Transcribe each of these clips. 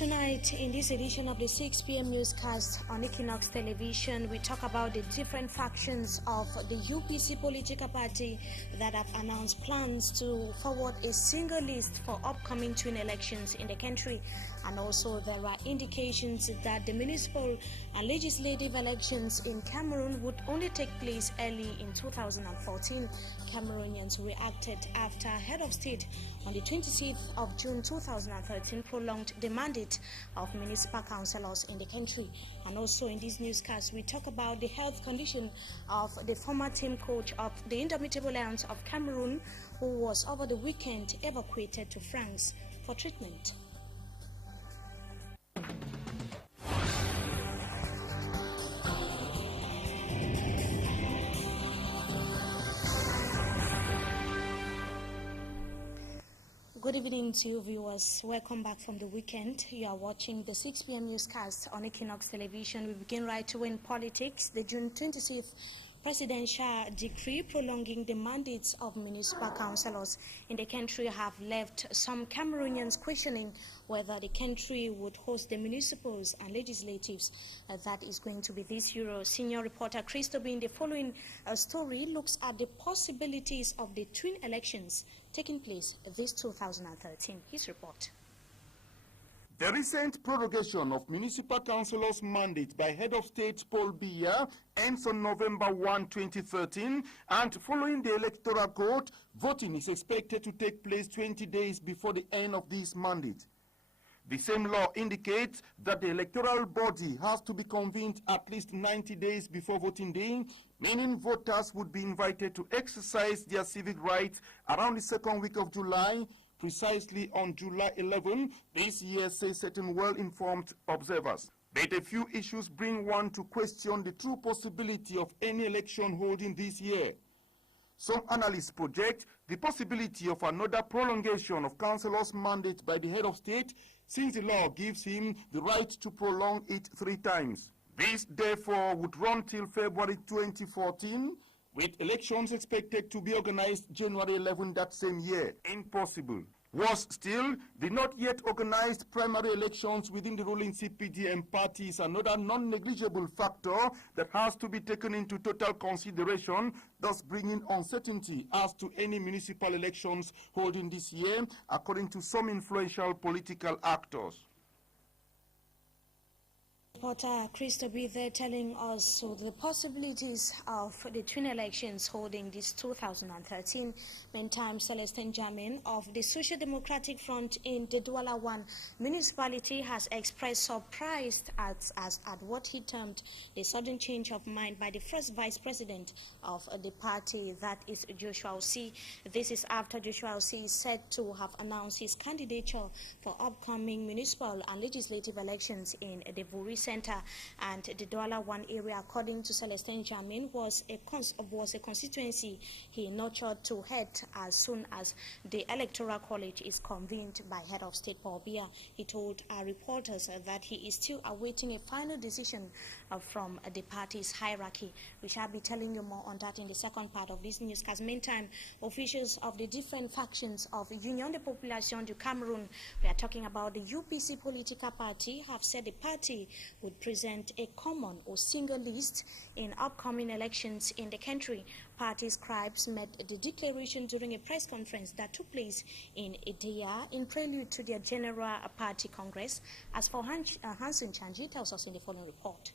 Tonight, in this edition of the 6 p.m. newscast on Equinox Television, we talk about the different factions of the UPC political party that have announced plans to forward a single list for upcoming twin elections in the country. And also, there are indications that the municipal and legislative elections in Cameroon would only take place early in 2014. Cameroonians reacted after head of state on the 26th of June 2013 prolonged the mandate of municipal councillors in the country. And also in this newscast, we talk about the health condition of the former team coach of the Indomitable Lions of Cameroon, who was over the weekend evacuated to France for treatment. Good evening to you viewers. Welcome back from the weekend. You are watching the 6 p.m. newscast on Equinox Television. We begin right away in politics. The June 26th presidential decree prolonging the mandates of municipal councillors in the country have left some Cameroonians questioning whether the country would host the municipals and legislatives that is going to be this year. Senior reporter Christopher in the following story looks at the possibilities of the twin elections taking place this 2013. His report. The recent prorogation of municipal councillors' mandate by head of state Paul Biya ends on November 1, 2013, and following the electoral code, voting is expected to take place 20 days before the end of this mandate. The same law indicates that the electoral body has to be convened at least 90 days before voting day, meaning voters would be invited to exercise their civic rights around the second week of July, precisely on July 11 this year, say certain well-informed observers. But a few issues bring one to question the true possibility of any election holding this year. Some analysts project the possibility of another prolongation of councillors' mandate by the head of state, since the law gives him the right to prolong it 3 times. This, therefore, would run till February 2014, with elections expected to be organized January 11 that same year. Impossible. Worse still, the not yet organized primary elections within the ruling CPDM party is another non-negligible factor that has to be taken into total consideration, thus bringing uncertainty as to any municipal elections holding this year, according to some influential political actors. Reporter Christopher there telling us the possibilities of the twin elections holding this 2013. Meantime, Celestin Jamin of the Social Democratic Front in the Douala 1 municipality has expressed surprise at what he termed the sudden change of mind by the first vice president of the party, that is Joshua Osei. This is after Joshua Osei is said to have announced his candidature for upcoming municipal and legislative elections in the Vuri Center, and the Douala 1 area, according to Celestin Jamin, was a constituency he nurtured to head as soon as the electoral college is convened by head of state Paul Biya. He told our reporters that he is still awaiting a final decision from the party's hierarchy. We shall be telling you more on that in the second part of this newscast. Meantime, officials of the different factions of Union de Population du Cameroun, we are talking about the UPC political party, have said the party would present a common or single list in upcoming elections in the country. Party scribes made the declaration during a press conference that took place in Idea in prelude to their general party congress. As for Hansen Chanji tells us in the following report.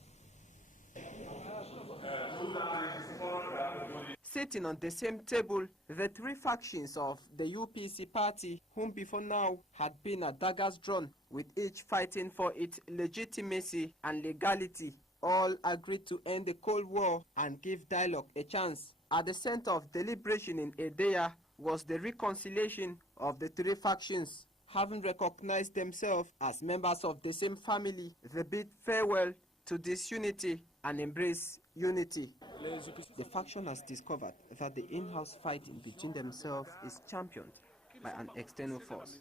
Sitting on the same table, the 3 factions of the UPC party, whom before now had been at daggers drawn, with each fighting for its legitimacy and legality, all agreed to end the Cold War and give dialogue a chance. At the center of deliberation in Edea was the reconciliation of the 3 factions. Having recognized themselves as members of the same family, they bid farewell to disunity and embrace unity. The faction has discovered that the in-house fighting between themselves is championed by an external force.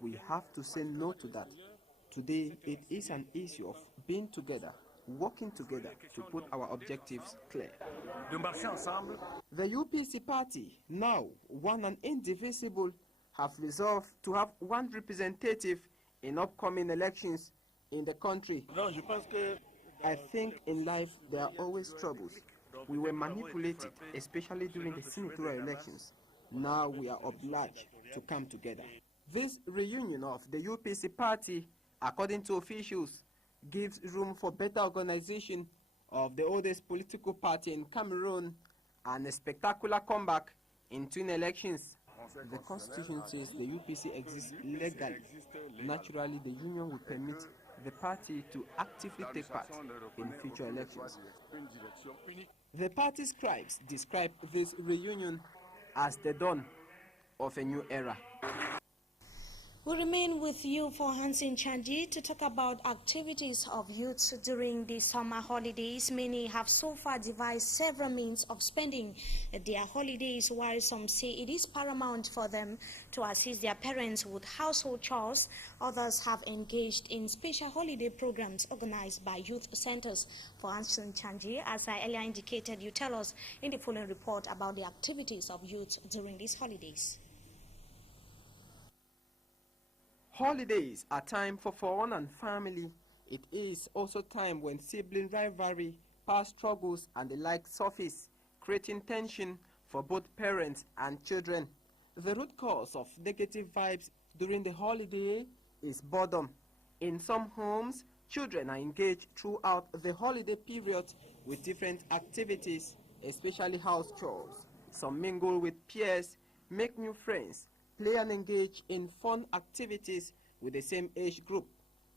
We have to say no to that. Today, it is an issue of being together, working together to put our objectives clear. The UPC party, now one and indivisible, have resolved to have one representative in upcoming elections in the country. I think in life there are always troubles. We were manipulated, especially during the senatorial elections. Now we are obliged to come together. This reunion of the UPC party, according to officials, gives room for better organization of the oldest political party in Cameroon and a spectacular comeback in twin elections. The constitution says the UPC exists legally. Naturally, the union will permit the party to actively take part in future elections. The party scribes describe this reunion as the dawn of a new era. We remain with you for Hansen Chanji to talk about activities of youths during the summer holidays. Many have so far devised several means of spending their holidays, while some say it is paramount for them to assist their parents with household chores. Others have engaged in special holiday programs organized by youth centers. For Hansen Chanji, as I earlier indicated, you tell us in the following report about the activities of youth during these holidays. Holidays are time for fun and family. It is also time when sibling rivalry, past struggles and the like surface, creating tension for both parents and children. The root cause of negative vibes during the holiday is boredom. In some homes, children are engaged throughout the holiday period with different activities, especially house chores. Some mingle with peers, make new friends, play and engage in fun activities with the same age group.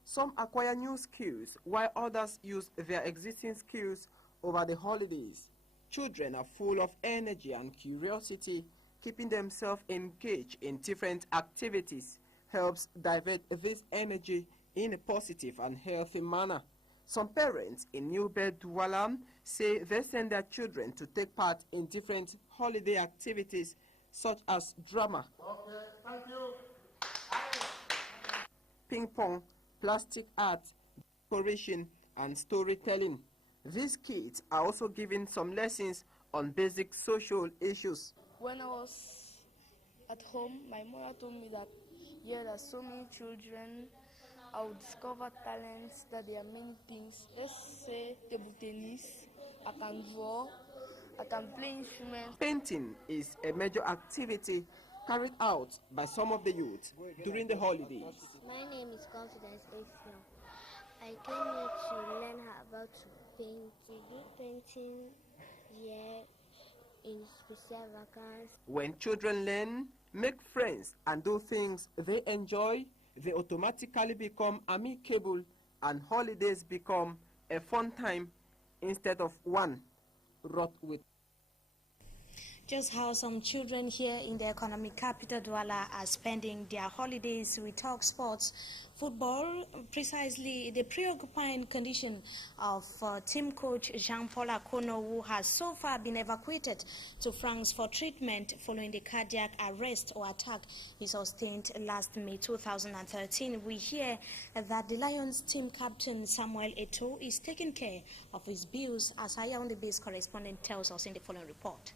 Some acquire new skills, while others use their existing skills over the holidays. Children are full of energy and curiosity. Keeping themselves engaged in different activities helps divert this energy in a positive and healthy manner. Some parents in New Bed Douala say they send their children to take part in different holiday activities such as drama, ping pong, plastic art, decoration, and storytelling. These kids are also given some lessons on basic social issues. When I was at home, my mother told me that, yeah, there are so many children. I will discover talents, that there are many things. Let's say table tennis, I can draw, I can play instruments. Painting is a major activity carried out by some of the youth during the holidays. My name is Confidence Efion. I came here to learn how to paint. We do painting here in special vacancies. When children learn, make friends, and do things they enjoy, they automatically become amicable, and holidays become a fun time instead of one wrought with. Just how some children here in the economic capital Douala are spending their holidays. We talk sports, football, precisely the preoccupying condition of team coach Jean-Paul Akono, who has so far been evacuated to France for treatment following the cardiac arrest or attack he sustained last May 2013. We hear that the Lions team captain Samuel Eto'o is taking care of his bills, as our Yaoundé-based base correspondent tells us in the following report.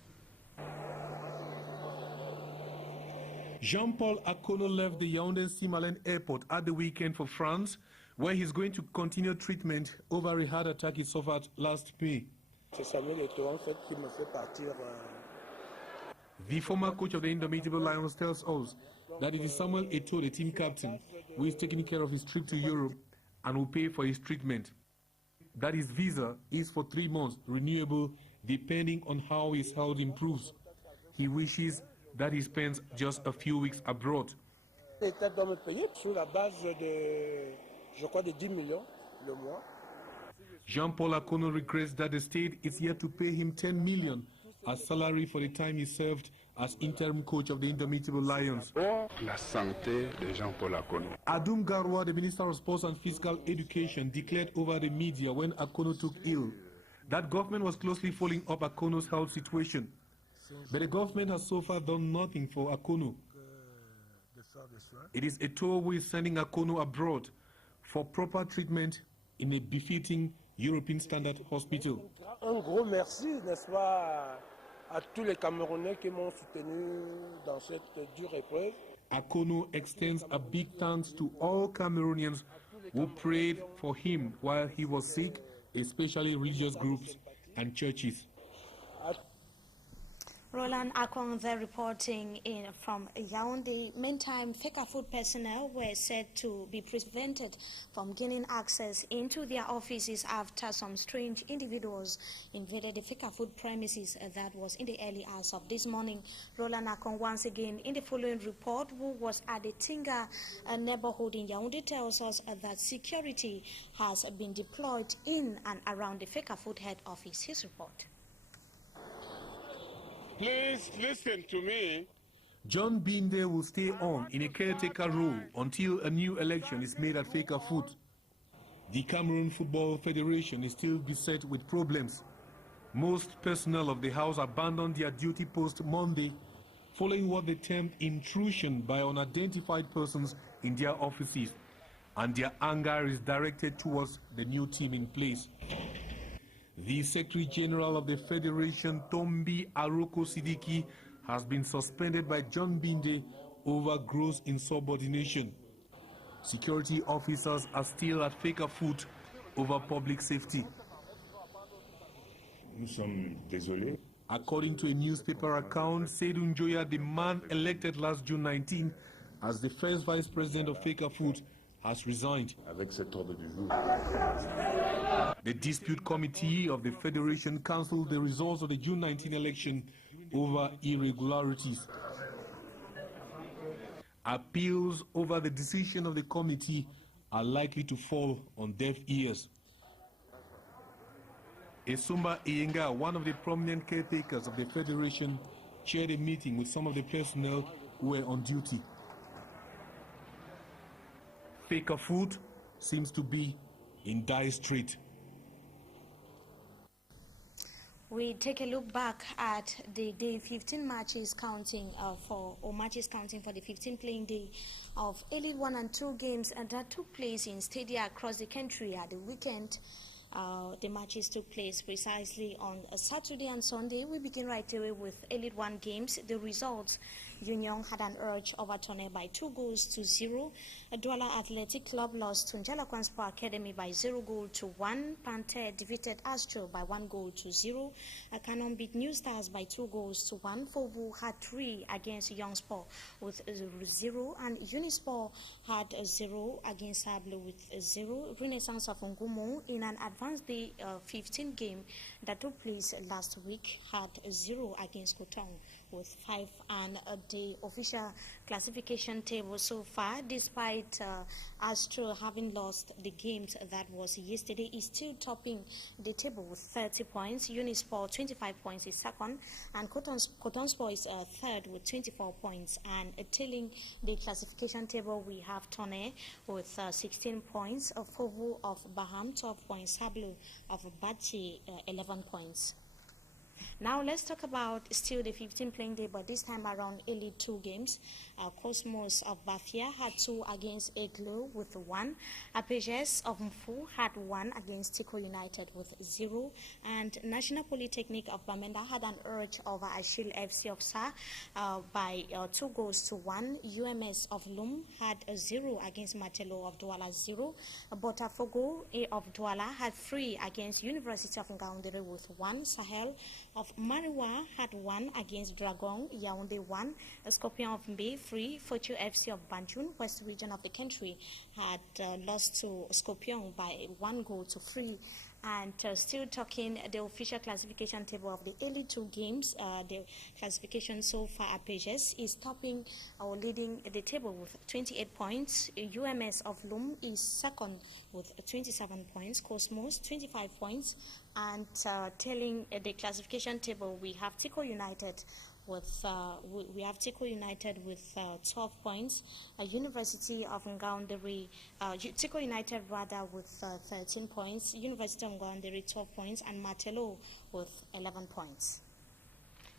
Jean-Paul Akono left the Yaoundé-Simalène airport at the weekend for France, where he's going to continue treatment over a heart attack he suffered last May. The former coach of the Indomitable Lions tells us that it is Samuel Eto'o, the team captain, who is taking care of his trip to Europe and will pay for his treatment. That his visa is for 3 months, renewable depending on how his health improves. He wishes that he spends just a few weeks abroad. Jean-Paul Akono regrets that the state is yet to pay him 10 million as salary for the time he served as interim coach of the Indomitable Lions. La santé de Jean-Paul Akono. Adoum Garwa, the Minister of Sports and Physical Education, declared over the media when Akono took ill that government was closely following up Akono's health situation. But the government has so far done nothing for Akono. It is Eto'o who is sending Akono abroad for proper treatment in a befitting European standard hospital. Un gros merci, n'est-ce pas, à tous les Camerounais qui m'ont soutenu dans cette dure épreuve. Akono extends a big thanks to all Cameroonians who prayed for him while he was sick, especially religious groups and churches. Roland Akong there reporting in from Yaoundé. Meantime, Fecafoot personnel were said to be prevented from gaining access into their offices after some strange individuals invaded the Fecafoot premises that was in the early hours of this morning. Roland Akong once again in the following report, who was at the Tinga neighborhood in Yaoundé, tells us that security has been deployed in and around the Fecafoot head office. His report. Please listen to me. John Binde will stay on in a caretaker role until a new election is made at Fecafoot. The Cameroon Football Federation is still beset with problems. Most personnel of the house abandoned their duty post Monday following what they termed intrusion by unidentified persons in their offices, and their anger is directed towards the new team in place. The Secretary General of the Federation, Tombi Aroko Sidiki, has been suspended by John Binde over gross insubordination. Security officers are still at Fecafoot over public safety. Nous sommes désolés. According to a newspaper account, Seydou Njoya, the man elected last June 19 as the first vice president of Fecafoot, has resigned. Avec cet ordre du jour. The dispute committee of the Federation cancelled the results of the June 19 election over irregularities. Appeals over the decision of the committee are likely to fall on deaf ears. Esumba Iyenga, one of the prominent caretakers of the Federation, chaired a meeting with some of the personnel who were on duty. Fecafoot seems to be in dire strait. We take a look back at the day 15 matches counting for the 15 playing day of Elite 1 and 2 games that took place in stadia across the country at the weekend. The matches took place precisely on a Saturday and Sunday. We begin right away with Elite 1 games. The results: Union had an edge over Tone by 2-0. Douala Athletic Club lost to Njala Kwanspo Academy by 0-1. Panther defeated Astro by 1-0. Canon beat New Stars by 2-1. Fovu had 3 against Young Sport with 0, and Unisport had 0 against Sable with 0. Renaissance of Ngumo in an advanced day 15 game that took place last week had 0 against Kotong with 5, and the official classification table so far, despite Astro having lost the games that was yesterday, is still topping the table with 30 points. Unisport 25 points is second, and Cotton Sport is third with 24 points. And tailing the classification table, we have Tone with 16 points, Fovu of Baham 12 points, Sablo of Bachi 11 points. Now let's talk about still the 15 playing day, but this time around Elite 2 games. Cosmos of Bafia had 2 against Eglo with 1. Apejes of Mfu had 1 against Tico United with 0. And National Polytechnic of Bamenda had an edge over Ashil FC of Sa by 2-1. UMS of Lum had 0 against Matelo of Douala 0. Botafogo of Douala had 3 against University of Ngaoundere with 1. Sahel of Mariwa had 1 against Dragon, Yaoundé 1. Scorpion of Mbe 3. Fortune FC of Banjul, West region of the country, had lost to Scorpion by 1-3. And still talking the official classification table of the Elite 2 games, the classification so far at Pages is topping or leading the table with 28 points. UMS of Lum is second with 27 points. Cosmos 25 points. And telling the classification table, we have Tico United with 12 points. University of Ngaoundere, Tico United rather with 13 points. University of Ngaoundere 12 points, and Matelo with 11 points.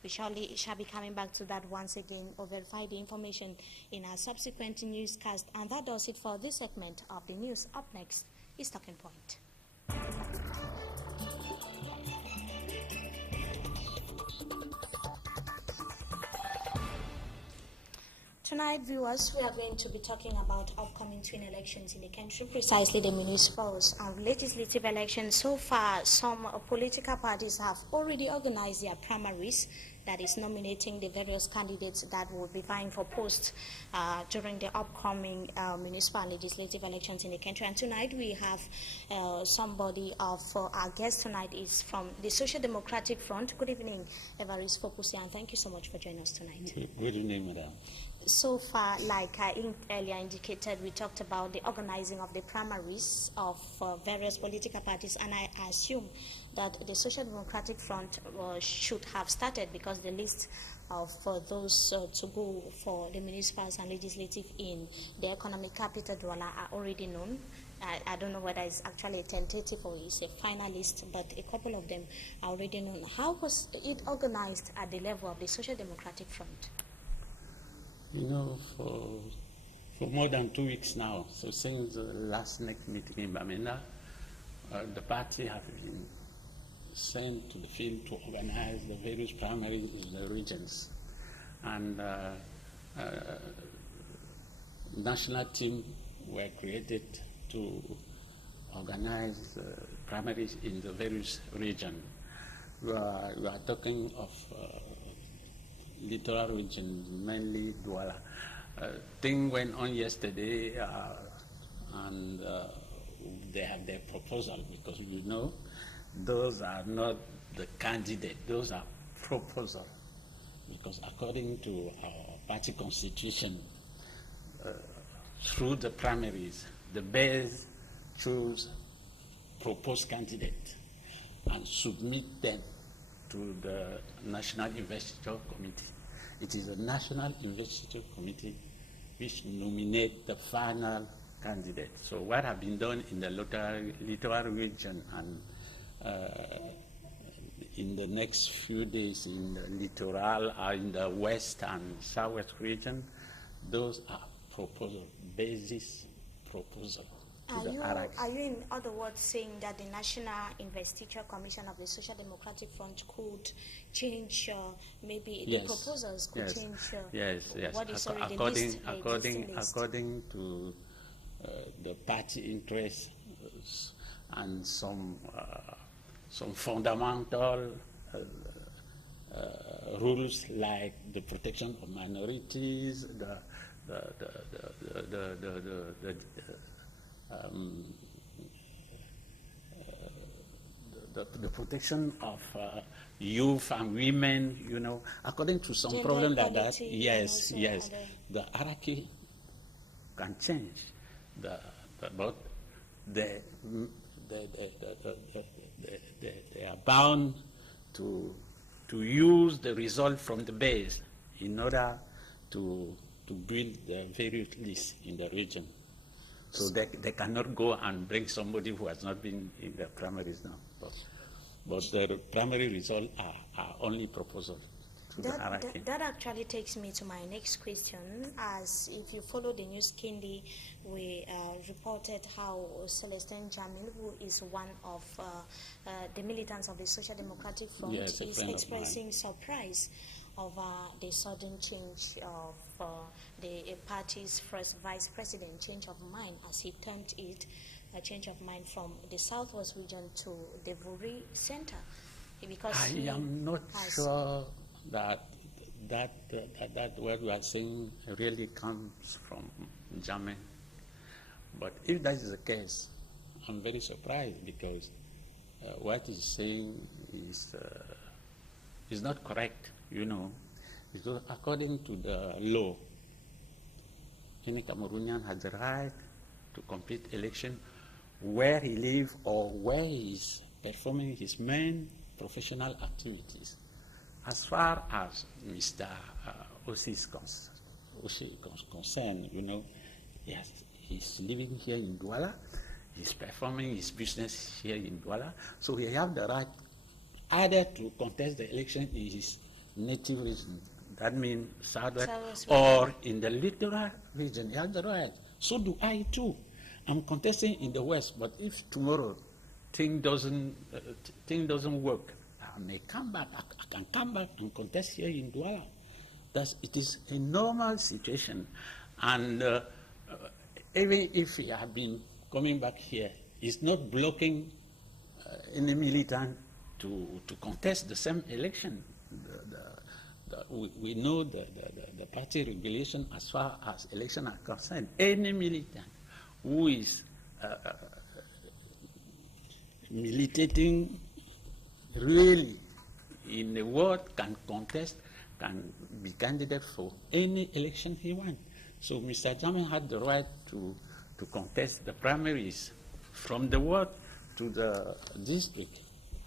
We shall be coming back to that once again or verify the information in our subsequent newscast. And that does it for this segment of the news. Up next is Talking Point. Tonight, viewers, we are going to be talking about upcoming twin elections in the country, precisely the municipals and legislative elections. So far, some political parties have already organized their primaries, that is nominating the various candidates that will be vying for posts during the upcoming municipal and legislative elections in the country. And tonight we have somebody of our guest tonight is from the Social Democratic Front. Good evening, Evariste Fokusi, and thank you so much for joining us tonight. Good evening, madam. So far, like I earlier indicated, we talked about the organizing of the primaries of various political parties, and I assume that the Social Democratic Front should have started, because the list of those to go for the municipals and legislative in the economic capital, Douala, are already known. I don't know whether it's actually a tentative or it's a final list, but a couple of them are already known. How was it organized at the level of the Social Democratic Front? You know, for more than 2 weeks now, so since the last next meeting in Bamenda, the party have been sent to the field to organize the various primaries in the regions. And national team were created to organize primaries in the various regions. We are talking of littoral region, mainly Douala. Thing went on yesterday, and they have their proposal, because you know, those are not the candidate, those are proposal. Because according to our party constitution, through the primaries, the base choose proposed candidate and submit them to the National Investiture Committee. It is the National Investiture Committee which nominate the final candidate. So what have been done in the littoral region and in the next few days in the littoral, in the west and southwest region, those are proposal, basis proposal. Are you, in other words, saying that the National Investiture Commission of the Social Democratic Front could change, maybe yes. the proposals could yes. change yes. what is already according to the party interests and some fundamental rules like the protection of minorities, the protection of youth and women, you know, according to some problem like that, yes, the hierarchy can change, but they are bound to use the result from the base in order to build the various lists in the region. So they cannot go and bring somebody who has not been in the primaries now. But the primary results are only proposal to the hierarchy. That actually takes me to my next question. As if you follow the news, Kindi, we reported how Celestin Jamil, who is one of the militants of the Social Democratic Front, yes, is expressing surprise over the sudden change of the party's first vice president, change of mind, as he termed it, a change of mind from the southwest region to the Vuri center. Because I am not sure that what we are saying really comes from Jammeh. But if that is the case, I'm very surprised, because what he's saying is not correct, you know, because according to the law, any Cameroonian has the right to compete election where he lives or where he is performing his main professional activities. As far as Mr. Osei is concerned, you know, he's living here in Douala, he's performing his business here in Douala, so he has the right either to contest the election in his native region, that means southwest, or in the littoral region. He has the right. So do I too. I'm contesting in the west, but if tomorrow thing doesn't work, I may come back. I can come back and contest here in Douala. It is a normal situation. And even if he had been coming back here, it's not blocking any militant to contest the same election. We know the party regulation as far as elections are concerned. Any militant who is militating really in the world can contest, can be candidate for any election he wants. So Mr. Jammeh had the right to contest the primaries from the ward to the district.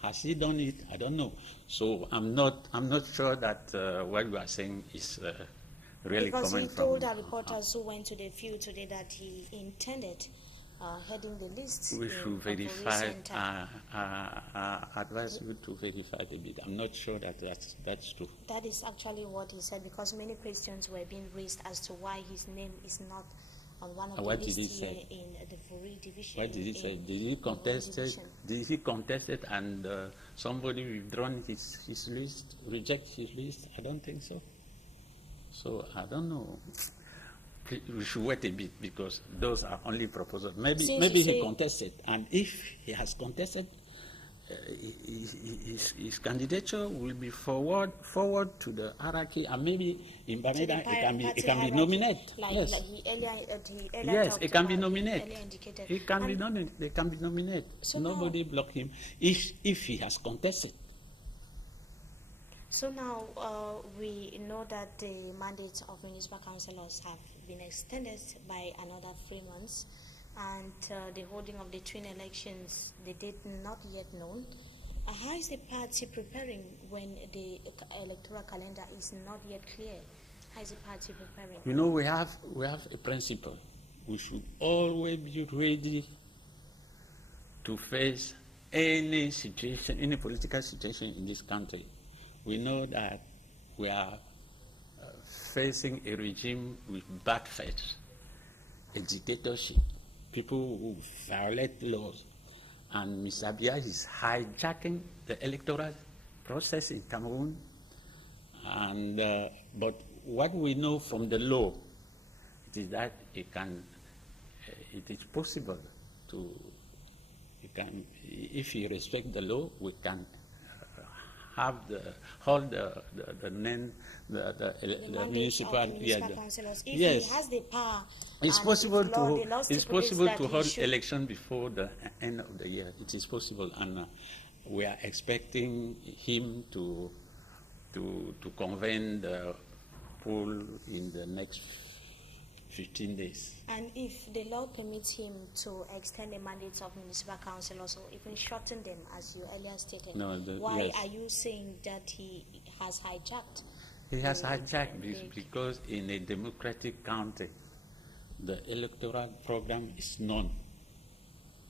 Has he done it? I don't know. So I'm not sure that what you are saying is really because coming from. Because he told our reporters who went to the field today that he intended heading the list. We should verify. Advise you to verify a bit. I'm not sure that that's true. That is actually what he said, because many questions were being raised as to why his name is not on one of the lists here in the Vuri division. What did he say? Did he contest it? Did he contest it and somebody withdrawn his list, reject his list? I don't think so. So I don't know. We should wait a bit because those are only proposals. Maybe he contested, and if he has contested, his candidature will be forward to the hierarchy, and maybe in Bameda it can be nominated. Yes, yes, it can be nominated. It can be nominated. They can be nominated. So nobody block him if he has contested. So now we know that the mandates of municipal councillors have been extended by another 3 months, and the holding of the twin elections, the date not yet known. How is the party preparing when the electoral calendar is not yet clear? How is the party preparing? You know, we have a principle. We should always be ready to face any situation, any political situation in this country. We know that we are facing a regime with bad faith, a dictatorship, people who violate laws, and Mr. Biya is hijacking the electoral process in Cameroon. And but what we know from the law is that it is possible to, if you respect the law, we can hold the municipal councillors. If he has the power, it's possible to hold election before the end of the year. It is possible, and we are expecting him to convene the poll in the next 15 days. And if the law permits him to extend the mandates of municipal councillors or even shorten them, as you earlier stated, why are you saying that he has hijacked? He has hijacked because in a democratic country, the electoral program is known.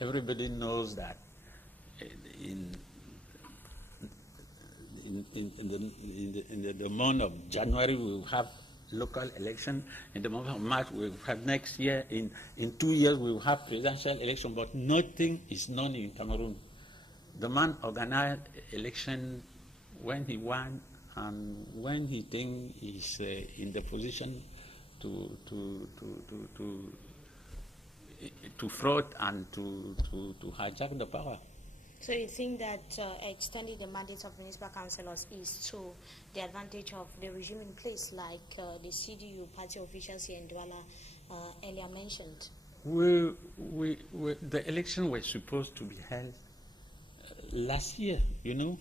Everybody knows that in the month of January we will have local election. In the month of March we will have next year. In 2 years we will have presidential election. But nothing is known in Cameroon. The man organized election when he won and when he thinks he's in the position to fraud and to hijack the power. So you think that extending the mandates of municipal councillors is to the advantage of the regime in place, like the CDU party officials here in Douala earlier mentioned? The election was supposed to be held last year, you know,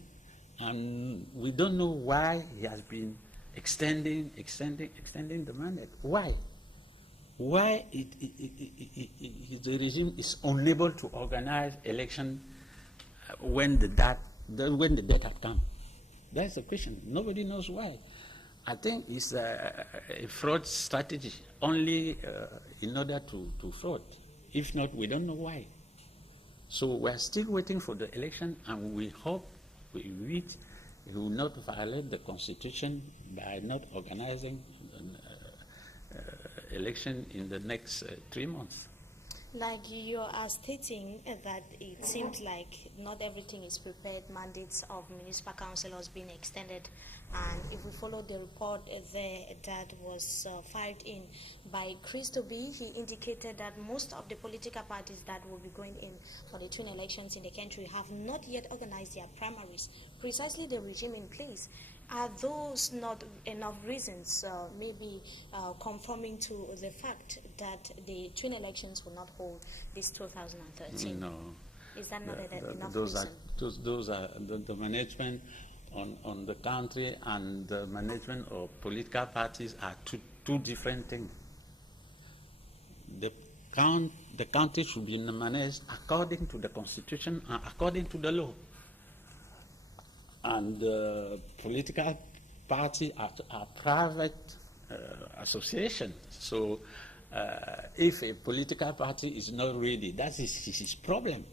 and we don't know why he has been extending the mandate. Why? Why the regime is unable to organize election when the date had come? That's the question. Nobody knows why. I think it's a fraud strategy, only in order to fraud. If not, we don't know why. So we're still waiting for the election, and we hope he will not violate the constitution by not organizing an election in the next 3 months. Like you are stating that it seems like not everything is prepared, mandates of municipal councillors being extended, and if we follow the report there that was filed in by Chris Toby, he indicated that most of the political parties that will be going in for the twin elections in the country have not yet organized their primaries, precisely the regime in place. Are those not enough reasons, maybe conforming to the fact that the twin elections will not hold this 2013? No. Is that not enough those reason? Those are the management on the country and the management of political parties are two different things. The country should be managed according to the constitution and according to the law. And political parties are private associations. So if a political party is not ready, that is his problem.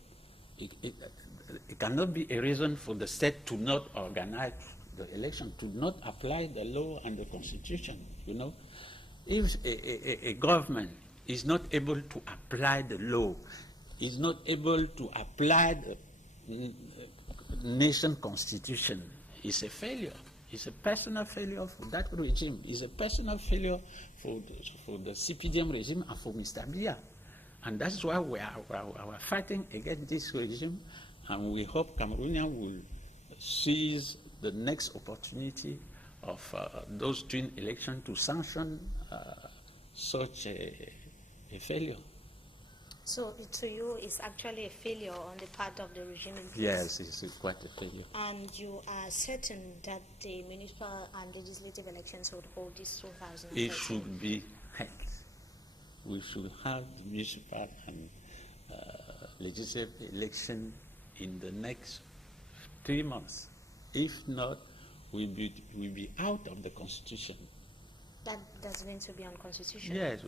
It cannot be a reason for the state to not organize the election, to not apply the law and the constitution. You know, if a government is not able to apply the law, is not able to apply the nation constitution, is a failure. It's a personal failure for that regime. It's a personal failure for the CPDM regime and for Mr. Biya. And that's why we are fighting against this regime, and we hope Cameroonians will seize the next opportunity of those twin elections to sanction such a failure. So to you, it's actually a failure on the part of the regime in place? Yes, it's quite a failure. And you are certain that the municipal and legislative elections would hold this 2013? It should be held. We should have the municipal and legislative election in the next 3 months. If not, we'll be out of the constitution. That's going to be unconstitutional? Yes,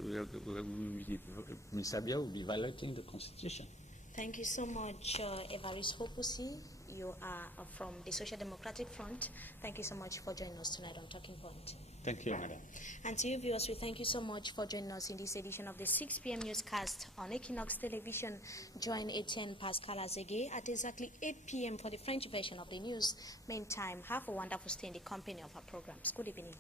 Mr. Biya will be violating the constitution. Thank you so much, Evariste Oposi. You are from the Social Democratic Front. Thank you so much for joining us tonight on Talking Point. Thank you, madam. And to you viewers, we thank you so much for joining us in this edition of the 6 p.m. newscast on Equinox Television. Join Etienne Pascal Azege at exactly 8 p.m. for the French version of the news. Meantime, have a wonderful stay in the company of our programs. Good evening.